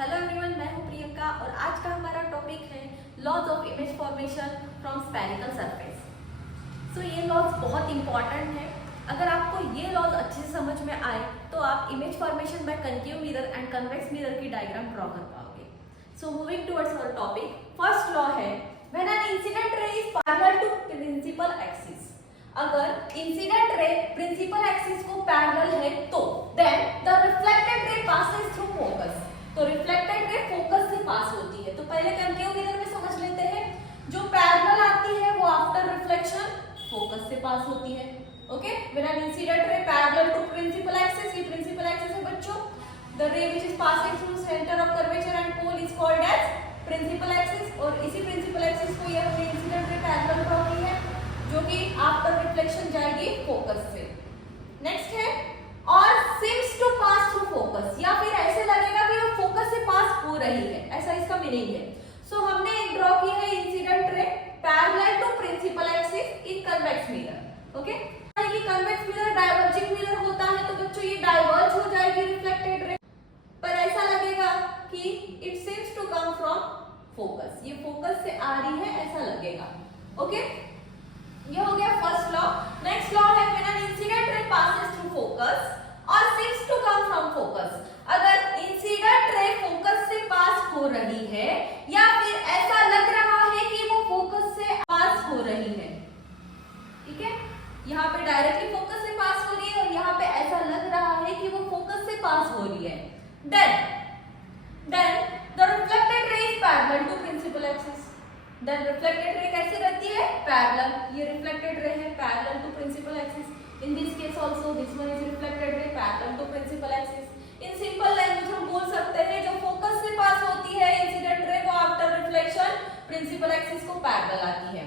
Hello everyone, मैं हूं प्रियंका और आज का हमारा टॉपिक है laws of image formation from spherical surface. So ये लॉज बहुत इंपॉर्टेंट है। अगर आपको ये लॉज अच्छे से समझ में आए तो आप image formation by concave mirror and convex mirror की डायग्राम ड्रॉ कर पाओगे। So moving towards our topic, first law है when an incident ray is parallel to principal axis. अगर इंसिडेंट रे प्रिंसिपल एक्सिस को पैरेलल है तो then the reflected ray passes through focus. तो reflected ray focus से पास होती है। तो पहले कनकेव मिरर में समझ लेते हैं, जो पैरेलल आती है वो आफ्टर रिफ्लेक्शन फोकस से पास होती है। Okay, when an incident ray parallel to principal axis, ये प्रिंसिपल एक्सिस है बच्चों, the ray which is passing through centre of curvature and pole is called as principal axis. और इसी प्रिंसिपल एक्सिस को ये हमने इंसिडेंट रे पैरेलल ड्रॉ की है, जो कि आफ्टर रिफ्लेक्शन जाएगी फोकस से। नेक्स्ट है और seems to pass through focus, या फिर ऐसे लगेगा कि वो फोकस से पास हो रही है, ऐसा इसका मीनिंग है। सो हमने एक ड्रॉ की है incident ray parallel to principal axis in convex mirror. Okay, कि कन्वेक्स मिरर डाइवर्जिंग मिरर होता है तो बच्चों ये डाइवर्ज हो जाएगी रिफ्लेक्टेड रे, पर ऐसा लगेगा कि it seems to come from focus, ये फोकस से आ रही है ऐसा लगेगा। ओके, ये हो गया फर्स्ट लॉ। नेक्स्ट लॉ है when an incident ray passes through focus और seems to come from focus. अगर इंसिडेंट रे फोकस से पास हो रही है या फिर ऐसा लग रहा है कि वो फोकस से पास हो रही है, ठीक है, यहाँ पे डायरेक्टली फोकस से पास हो रही है और यहाँ पे ऐसा लग रहा है कि वो फोकस से पास हो रही है, then the reflected ray is parallel to principal axis. Then reflected ray कैसे रहती है? पैरेलल। ये रिफ्लेक्टेड रे है parallel to principal axis. In this case also this one is reflected ray parallel to principal axis. In simple language हम बोल सकते हैं जो फोकस से पास होती है इंसिडेंट रे वो आफ्टर रिफ्लेक्शन प्रिंसिपल एक्सिस को पैरेलल आती है।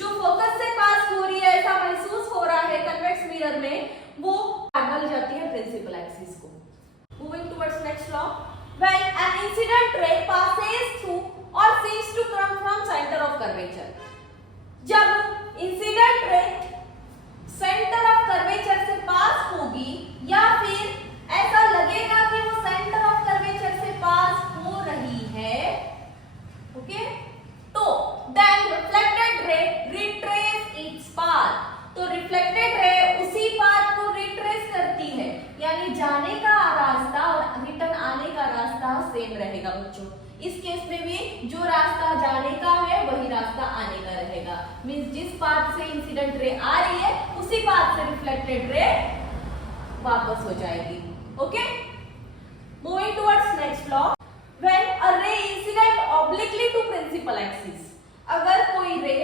जो फोकस से पास हो रही है ऐसा महसूस हो रहा है कन्वेक्स मिरर में, वो पैरेलल जाती है प्रिंसिपल एक्सिस को। Moving towards next law, when an incident ray passes through और seems to come from centre of curvature. जब incident ray centre of curvature से पास होगी या फिर ऐसा लगेगा कि वो सेंटर ऑफ कर्वेचर से पास हो रही है, ओके, तो then reflected ray retrace its path. तो रिफ्लेक्टेड रे उसी पाथ को रिट्रेस करती है, यानी जाने का रास्ता और रिटर्न आने का रास्ता सेम रहेगा बच्चों। इस केस में भी जो रास्ता जाने का है वही रास्ता आने का रहेगा। मींस जिस पाथ से इंसिडेंट रे आ रही है उसी पाथ से रिफ्लेक्टेड रे वापस हो जाएगी। Okay, moving towards next law, when a ray incident obliquely to principal axis. अगर कोई रे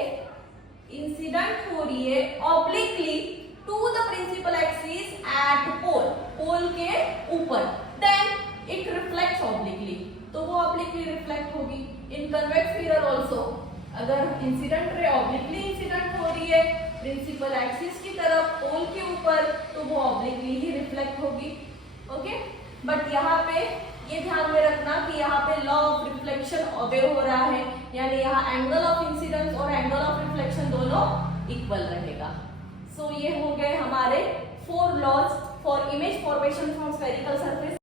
इंसिडेंट हो रही है obliquely to the principal axis at pole, pole के ऊपर, देन इट रिफ्लेक्ट्स ऑब्लिकली, तो वो ऑब्लिकली रिफ्लेक्ट होगी। इन कन्वेक्स मिरर आल्सो अगर इंसिडेंट रे ऑब्लिकली इंसिडेंट हो रही है प्रिंसिपल एक्सिस की तरफ पोल के ऊपर, तो वो ऑब्लिकली ही रिफ्लेक्ट होगी। ओके, बट यहाँ पे ये ध्यान में रखना कि यहाँ पे लॉ ऑफ रिफ्लेक्शन ओबे हो रहा है, यानी यहाँ एंगल ऑफ इंसिडेंस और एंगल ऑफ रिफ्लेक्शन दोनों इक्वल रहेगा। सो ये हो गए हमारे 4 laws for image formation from spherical surface.